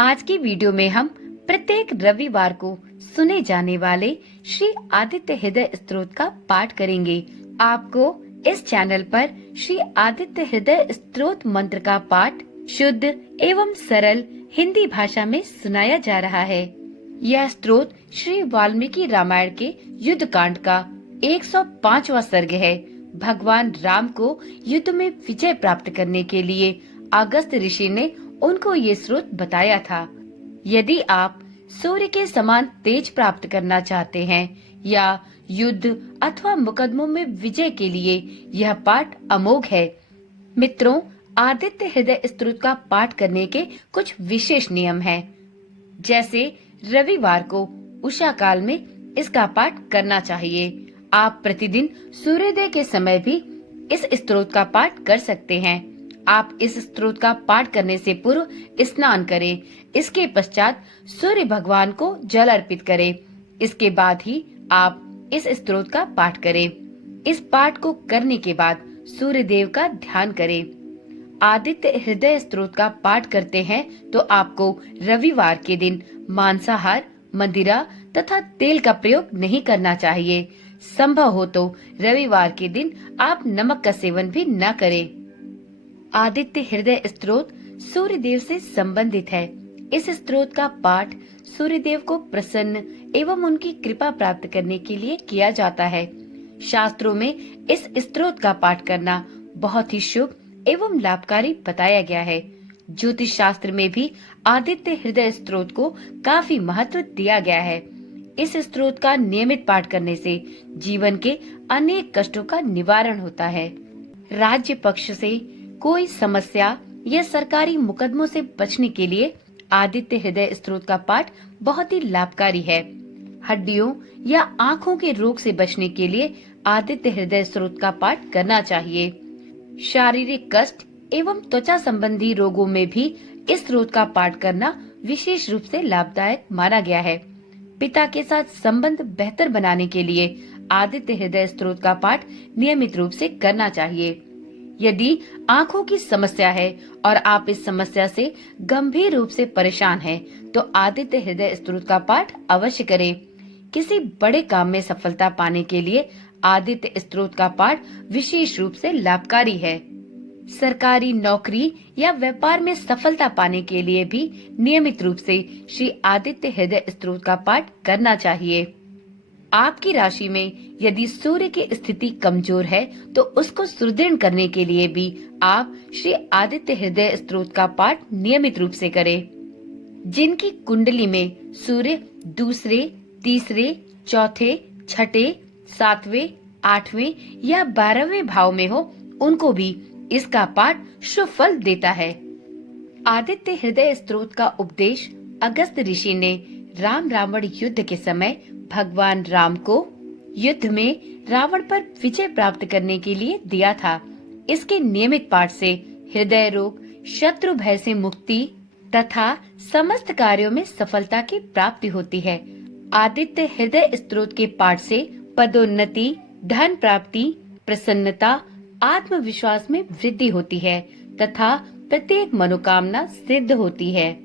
आज की वीडियो में हम प्रत्येक रविवार को सुने जाने वाले श्री आदित्य हृदय स्तोत्र का पाठ करेंगे। आपको इस चैनल पर श्री आदित्य हृदय स्तोत्र मंत्र का पाठ शुद्ध एवं सरल हिंदी भाषा में सुनाया जा रहा है। यह स्तोत्र श्री वाल्मीकि रामायण के युद्ध कांड का 105वां सर्ग है। भगवान राम को युद्ध में विजय प्राप्त करने के लिए अगस्त ऋषि ने उनको ये स्रोत बताया था। यदि आप सूर्य के समान तेज प्राप्त करना चाहते हैं या युद्ध अथवा मुकदमों में विजय के लिए यह पाठ अमोघ है। मित्रों, आदित्य हृदय स्तोत्र का पाठ करने के कुछ विशेष नियम हैं। जैसे रविवार को उषा काल में इसका पाठ करना चाहिए। आप प्रतिदिन सूर्योदय के समय भी इस स्तोत्र का पाठ कर सकते हैं। आप इस स्तोत्र का पाठ करने से पूर्व स्नान करें। इसके पश्चात सूर्य भगवान को जल अर्पित करें। इसके बाद ही आप इस स्तोत्र का पाठ करें। इस पाठ को करने के बाद सूर्य देव का ध्यान करें। आदित्य हृदय स्तोत्र का पाठ करते हैं तो आपको रविवार के दिन मांसाहार, मदिरा तथा तेल का प्रयोग नहीं करना चाहिए। संभव हो तो रविवार के दिन आप नमक का सेवन भी न करें। आदित्य हृदय स्तोत्र सूर्य देव से संबंधित है। इस स्तोत्र का पाठ सूर्य देव को प्रसन्न एवं उनकी कृपा प्राप्त करने के लिए किया जाता है। शास्त्रों में इस स्तोत्र का पाठ करना बहुत ही शुभ एवं लाभकारी बताया गया है। ज्योतिष शास्त्र में भी आदित्य हृदय स्तोत्र को काफी महत्व दिया गया है। इस स्तोत्र का नियमित पाठ करने से जीवन के अनेक कष्टों का निवारण होता है। राज्य पक्ष से कोई समस्या या सरकारी मुकदमों से बचने के लिए आदित्य हृदय स्तोत्र का पाठ बहुत ही लाभकारी है। हड्डियों या आँखों के रोग से बचने के लिए आदित्य हृदय स्तोत्र का पाठ करना चाहिए। शारीरिक कष्ट एवं त्वचा संबंधी रोगों में भी इस स्तोत्र का पाठ करना विशेष रूप से लाभदायक माना गया है। पिता के साथ संबंध बेहतर बनाने के लिए आदित्य हृदय स्तोत्र का पाठ नियमित रूप से करना चाहिए। यदि आँखों की समस्या है और आप इस समस्या से गंभीर रूप से परेशान हैं, तो आदित्य हृदय स्तोत्र का पाठ अवश्य करें। किसी बड़े काम में सफलता पाने के लिए आदित्य स्तोत्र का पाठ विशेष रूप से लाभकारी है। सरकारी नौकरी या व्यापार में सफलता पाने के लिए भी नियमित रूप से श्री आदित्य हृदय स्तोत्र का पाठ करना चाहिए। आपकी राशि में यदि सूर्य की स्थिति कमजोर है तो उसको सुदृढ़ करने के लिए भी आप श्री आदित्य हृदय स्तोत्र का पाठ नियमित रूप से करें। जिनकी कुंडली में सूर्य दूसरे, तीसरे, चौथे, छठे, 7वें, 8वें या 12वें भाव में हो, उनको भी इसका पाठ शुभ फल देता है। आदित्य हृदय स्तोत्र का उपदेश अगस्त ऋषि ने राम रावण युद्ध के समय भगवान राम को युद्ध में रावण पर विजय प्राप्त करने के लिए दिया था। इसके नियमित पाठ से हृदय रोग, शत्रु भय से मुक्ति तथा समस्त कार्यों में सफलता की प्राप्ति होती है। आदित्य हृदय स्तोत्र के पाठ से पदोन्नति, धन प्राप्ति, प्रसन्नता, आत्मविश्वास में वृद्धि होती है तथा प्रत्येक मनोकामना सिद्ध होती है।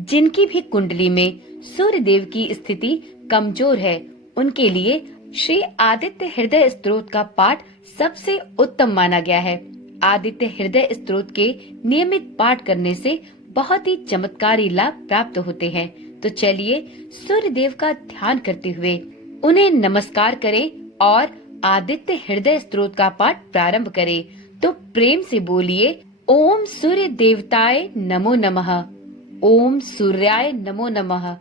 जिनकी भी कुंडली में सूर्य देव की स्थिति कमजोर है, उनके लिए श्री आदित्य हृदय स्तोत्र का पाठ सबसे उत्तम माना गया है। आदित्य हृदय स्तोत्र के नियमित पाठ करने से बहुत ही चमत्कारी लाभ प्राप्त होते हैं। तो चलिए सूर्य देव का ध्यान करते हुए उन्हें नमस्कार करें और आदित्य हृदय स्तोत्र का पाठ प्रारंभ करें। तो प्रेम से बोलिए, ओम सूर्य देवताय नमो नमः, ओम सूर्याय नमो नमः।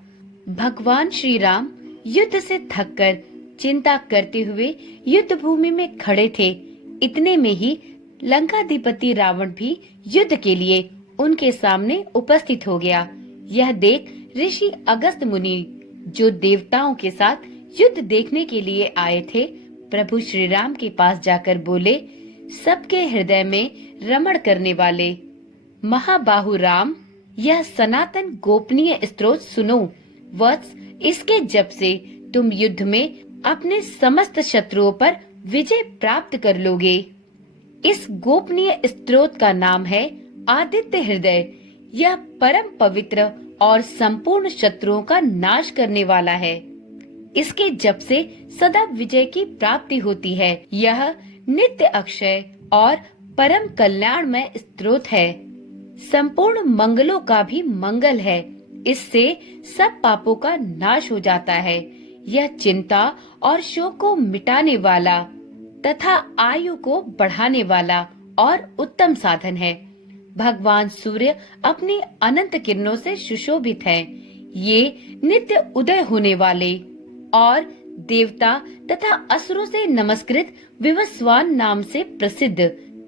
भगवान श्री राम युद्ध से थककर चिंता करते हुए युद्ध भूमि में खड़े थे। इतने में ही लंकाधिपति रावण भी युद्ध के लिए उनके सामने उपस्थित हो गया। यह देख ऋषि अगस्त मुनि, जो देवताओं के साथ युद्ध देखने के लिए आए थे, प्रभु श्री राम के पास जाकर बोले, सबके हृदय में रमण करने वाले महाबाहु राम, यह सनातन गोपनीय स्तोत्र सुनो। वत्स, इसके जप से तुम युद्ध में अपने समस्त शत्रुओं पर विजय प्राप्त कर लोगे। इस गोपनीय स्तोत्र का नाम है आदित्य हृदय। यह परम पवित्र और संपूर्ण शत्रुओं का नाश करने वाला है। इसके जप से सदा विजय की प्राप्ति होती है। यह नित्य अक्षय और परम कल्याणमय स्रोत है। संपूर्ण मंगलों का भी मंगल है। इससे सब पापों का नाश हो जाता है। यह चिंता और शोक को मिटाने वाला तथा आयु को बढ़ाने वाला और उत्तम साधन है। भगवान सूर्य अपनी अनंत किरणों से सुशोभित हैं। ये नित्य उदय होने वाले और देवता तथा असुरों से नमस्कृत विवस्वान नाम से प्रसिद्ध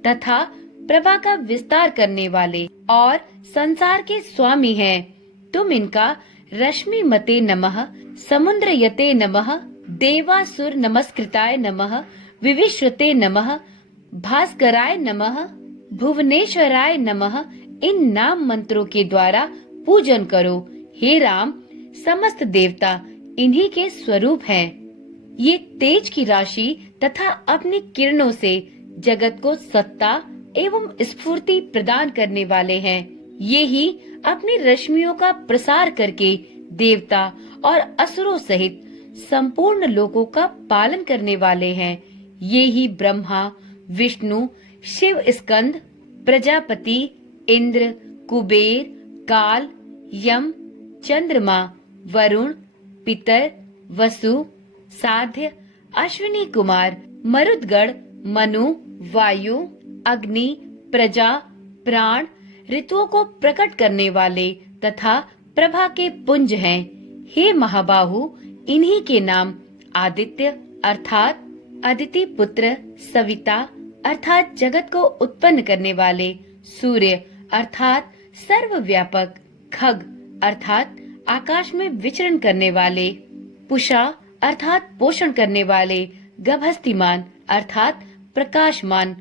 तथा प्रभा का विस्तार करने वाले और संसार के स्वामी हैं। तुम इनका रश्मि मते नमः, समुद्र यते नमः, देवासुर नमस्कृताय नमः, विविश्वते नमः, भास्कराय नमः, भुवनेश्वराय नमः इन नाम मंत्रों के द्वारा पूजन करो। हे राम, समस्त देवता इन्हीं के स्वरूप हैं। ये तेज की राशि तथा अपनी किरणों से जगत को सत्ता एवं स्फूर्ति प्रदान करने वाले हैं। ये ही अपनी रश्मियों का प्रसार करके देवता और असुरों सहित संपूर्ण लोकों का पालन करने वाले हैं। ये ही ब्रह्मा, विष्णु, शिव स्कंद, प्रजापति, इंद्र, कुबेर, काल, यम, चंद्रमा, वरुण, पितर, वसु, साध्य, अश्विनी कुमार, मरुदगण, मनु, वायु, अग्नि, प्रजा, प्राण, ऋतुओं को प्रकट करने वाले तथा प्रभा के पुंज हैं। हे महाबाहु, इन्हीं के नाम आदित्य अर्थात अदिति पुत्र, सविता अर्थात जगत को उत्पन्न करने वाले, सूर्य अर्थात सर्वव्यापक, खग अर्थात आकाश में विचरण करने वाले, पुषा अर्थात पोषण करने वाले, गभस्तिमान अर्थात प्रकाशमान,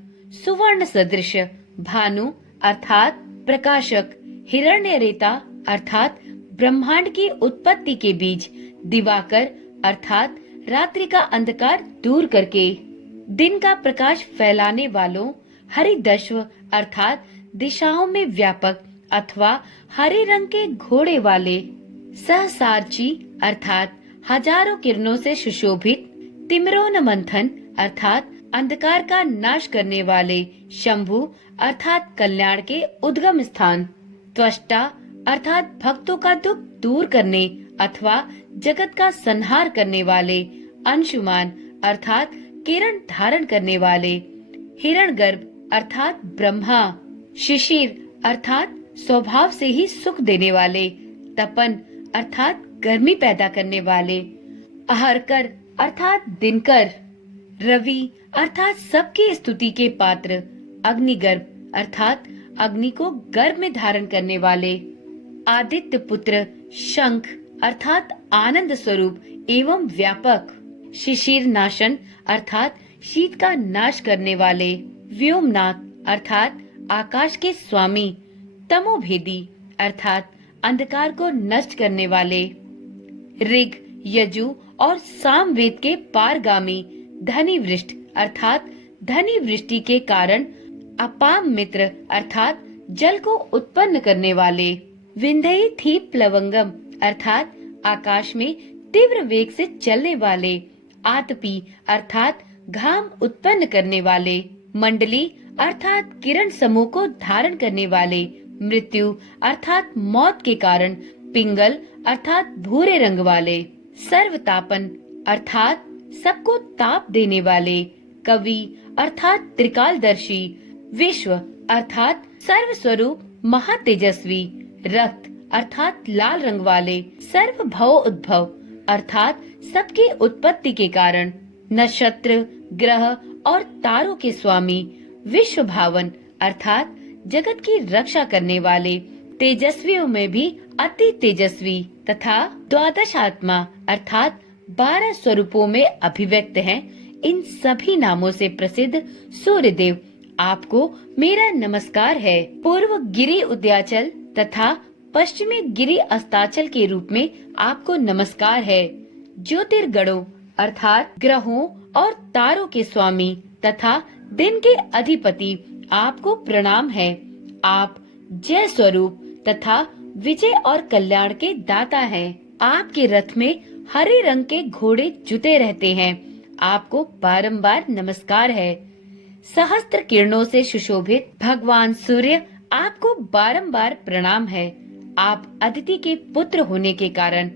सुवर्ण सदृश, भानु अर्थात प्रकाशक, हिरण्यरेता अर्थात ब्रह्मांड की उत्पत्ति के बीज, दिवाकर अर्थात रात्रि का अंधकार दूर करके दिन का प्रकाश फैलाने वालों, हरिदश्व अर्थात दिशाओं में व्यापक अथवा हरे रंग के घोड़े वाले, सहसारची अर्थात हजारों किरणों से सुशोभित, तिमरोन मंथन अर्थात अंधकार का नाश करने वाले, शंभु अर्थात कल्याण के उद्गम स्थान, त्वष्टा अर्थात भक्तों का दुख दूर करने अथवा जगत का संहार करने वाले, अंशुमान अर्थात किरण धारण करने वाले, हिरण्यगर्भ अर्थात ब्रह्मा, शिशिर अर्थात स्वभाव से ही सुख देने वाले, तपन अर्थात गर्मी पैदा करने वाले, अहरकर अर्थात दिनकर, रवि अर्थात सबकी स्तुति के पात्र, अग्निगर्भ अर्थात अग्नि को गर्भ में धारण करने वाले, आदित्य पुत्र, शंख अर्थात आनंद स्वरूप एवं व्यापक, शिशिर नाशन अर्थात शीत का नाश करने वाले, व्योमनाथ अर्थात आकाश के स्वामी, तमोभेदी अर्थात अंधकार को नष्ट करने वाले, ऋग, यजु और सामवेद के पारगामी, धनी वृष्ट अर्थात धनी वृष्टि के कारण अपाम मित्र अर्थात जल को उत्पन्न करने वाले, विंध्य थी प्लवंगम अर्थात आकाश में तीव्र वेग से चलने वाले, आतपी अर्थात घाम उत्पन्न करने वाले, मंडली अर्थात किरण समूह को धारण करने वाले, मृत्यु अर्थात मौत के कारण पिंगल अर्थात भूरे रंग वाले, सर्वतापन अर्थात सबको ताप देने वाले, कवि अर्थात त्रिकालदर्शी, विश्व अर्थात सर्वस्वरूप महातेजस्वी, रक्त अर्थात लाल रंग वाले, सर्व भव उद्भव अर्थात सबकी उत्पत्ति के कारण, नक्षत्र ग्रह और तारों के स्वामी, विश्व भावन अर्थात जगत की रक्षा करने वाले, तेजस्वियों में भी अति तेजस्वी तथा द्वादश आत्मा अर्थात 12 स्वरूपों में अभिव्यक्त हैं। इन सभी नामों से प्रसिद्ध सूर्यदेव आपको मेरा नमस्कार है। पूर्व गिरि उद्याचल तथा पश्चिमी गिरि अस्ताचल के रूप में आपको नमस्कार है। ज्योतिर्गणों अर्थात ग्रहों और तारों के स्वामी तथा दिन के अधिपति आपको प्रणाम है। आप जय स्वरूप तथा विजय और कल्याण के दाता हैं। आपके रथ में हरे रंग के घोड़े जुते रहते हैं। आपको बारंबार नमस्कार है। सहस्त्र किरणों से सुशोभित भगवान सूर्य, आपको बारंबार प्रणाम है। आप अदिति के पुत्र होने के कारण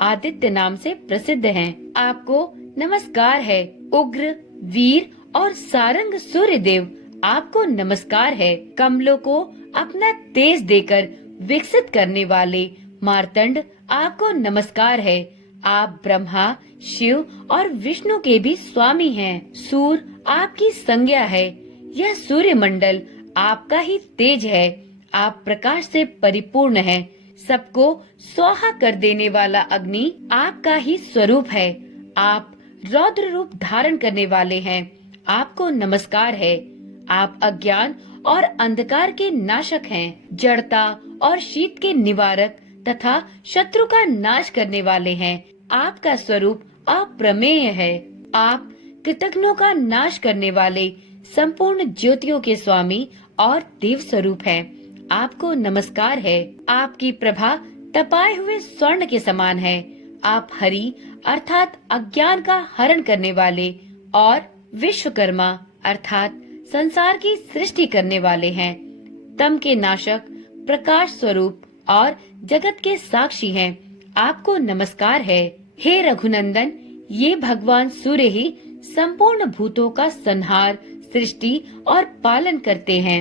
आदित्य नाम से प्रसिद्ध हैं। आपको नमस्कार है। उग्र, वीर और सारंग सूर्य देव, आपको नमस्कार है। कमलों को अपना तेज देकर विकसित करने वाले मार्तंड, आपको नमस्कार है। आप ब्रह्मा, शिव और विष्णु के भी स्वामी हैं। सूर्य आपकी संज्ञा है। यह सूर्य मंडल आपका ही तेज है। आप प्रकाश से परिपूर्ण हैं। सबको स्वाहा कर देने वाला अग्नि आपका ही स्वरूप है। आप रौद्र रूप धारण करने वाले हैं। आपको नमस्कार है। आप अज्ञान और अंधकार के नाशक हैं। जड़ता और शीत के निवारक तथा शत्रु का नाश करने वाले हैं। आपका स्वरूप अप्रमेय है। आप कृतघ्नों का नाश करने वाले संपूर्ण ज्योतियों के स्वामी और देव स्वरूप हैं। आपको नमस्कार है। आपकी प्रभा तपाए हुए स्वर्ण के समान है। आप हरि अर्थात अज्ञान का हरण करने वाले और विश्वकर्मा अर्थात संसार की सृष्टि करने वाले हैं। तम के नाशक, प्रकाश स्वरूप और जगत के साक्षी हैं। आपको नमस्कार है। हे रघुनंदन, ये भगवान सूर्य ही संपूर्ण भूतों का संहार, सृष्टि और पालन करते हैं।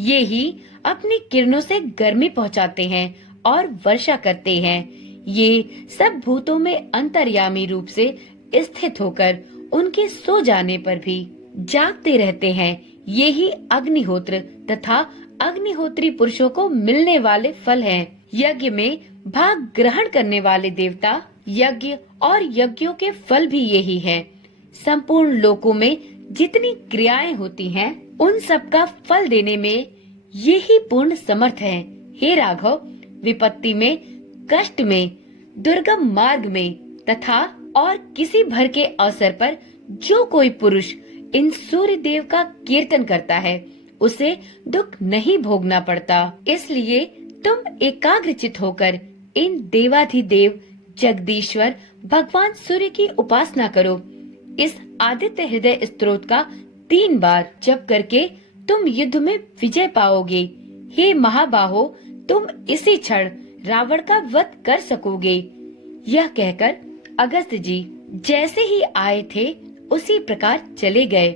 ये ही अपनी किरणों से गर्मी पहुंचाते हैं और वर्षा करते हैं। ये सब भूतों में अंतर्यामी रूप से स्थित होकर उनके सो जाने पर भी जागते रहते हैं। ये ही अग्निहोत्र तथा अग्निहोत्री पुरुषों को मिलने वाले फल हैं। यज्ञ में भाग ग्रहण करने वाले देवता, यज्ञ और यज्ञों के फल भी यही हैं। संपूर्ण लोकों में जितनी क्रियाएं होती हैं, उन सब का फल देने में यही पूर्ण समर्थ है। हे राघव, विपत्ति में, कष्ट में, दुर्गम मार्ग में तथा और किसी भर के अवसर पर जो कोई पुरुष इन सूर्य देव का कीर्तन करता है, उसे दुख नहीं भोगना पड़ता। इसलिए तुम एकाग्रचित होकर इन देवाधिदेव जगदीश्वर भगवान सूर्य की उपासना करो। इस आदित्य हृदय स्तोत्र का 3 बार जप करके तुम युद्ध में विजय पाओगे। हे महाबाहो, तुम इसी क्षण रावण का वध कर सकोगे। यह कहकर अगस्त्य जी जैसे ही आए थे उसी प्रकार चले गए।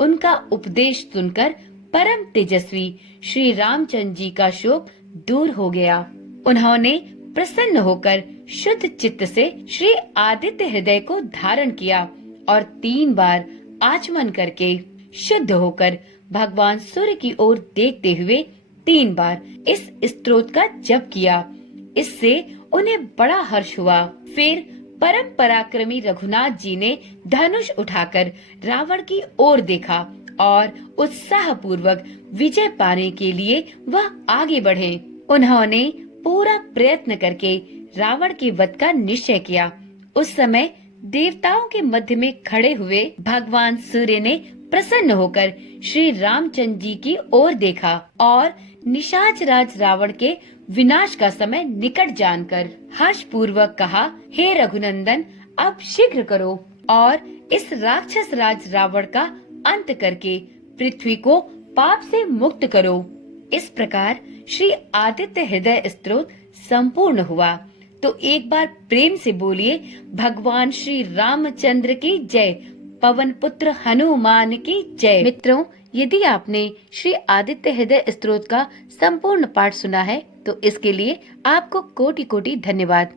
उनका उपदेश सुनकर परम तेजस्वी श्री रामचंद्र जी का शोक दूर हो गया। उन्होंने प्रसन्न होकर शुद्ध चित्त से श्री आदित्य हृदय को धारण किया और 3 बार आचमन करके शुद्ध होकर भगवान सूर्य की ओर देखते हुए 3 बार इस स्तोत्र का जप किया। इससे उन्हें बड़ा हर्ष हुआ। फिर परम पराक्रमी रघुनाथ जी ने धनुष उठाकर रावण की ओर देखा और उत्साह पूर्वक विजय पाने के लिए वह आगे बढ़े। उन्होंने पूरा प्रयत्न करके रावण के वध का निश्चय किया। उस समय देवताओं के मध्य में खड़े हुए भगवान सूर्य ने प्रसन्न होकर श्री रामचंद्र जी की ओर देखा और निशाच राज रावण के विनाश का समय निकट जानकर हर्ष पूर्वक कहा, हे रघुनंदन, अब शीघ्र करो और इस राक्षस राज रावण का अंत करके पृथ्वी को पाप से मुक्त करो। इस प्रकार श्री आदित्य हृदय स्तोत्र संपूर्ण हुआ। तो एक बार प्रेम से बोलिए, भगवान श्री रामचंद्र की जय, पवन पुत्र हनुमान की जय। मित्रों, यदि आपने श्री आदित्य हृदय स्तोत्र का संपूर्ण पाठ सुना है तो इसके लिए आपको कोटि कोटि धन्यवाद।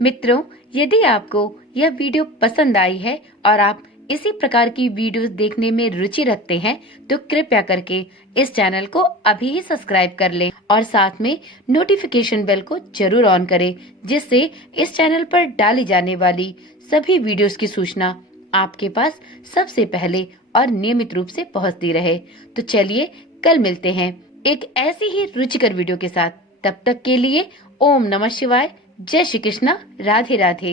मित्रों, यदि आपको यह वीडियो पसंद आई है और आप इसी प्रकार की वीडियोस देखने में रुचि रखते हैं तो कृपया करके इस चैनल को अभी ही सब्सक्राइब कर लें और साथ में नोटिफिकेशन बेल को जरूर ऑन करें, जिससे इस चैनल पर डाली जाने वाली सभी वीडियोस की सूचना आपके पास सबसे पहले और नियमित रूप से पहुंचती रहे। तो चलिए कल मिलते हैं एक ऐसी ही रुचिकर वीडियो के साथ। तब तक के लिए ओम नमः शिवाय, जय श्री कृष्णा, राधे राधे।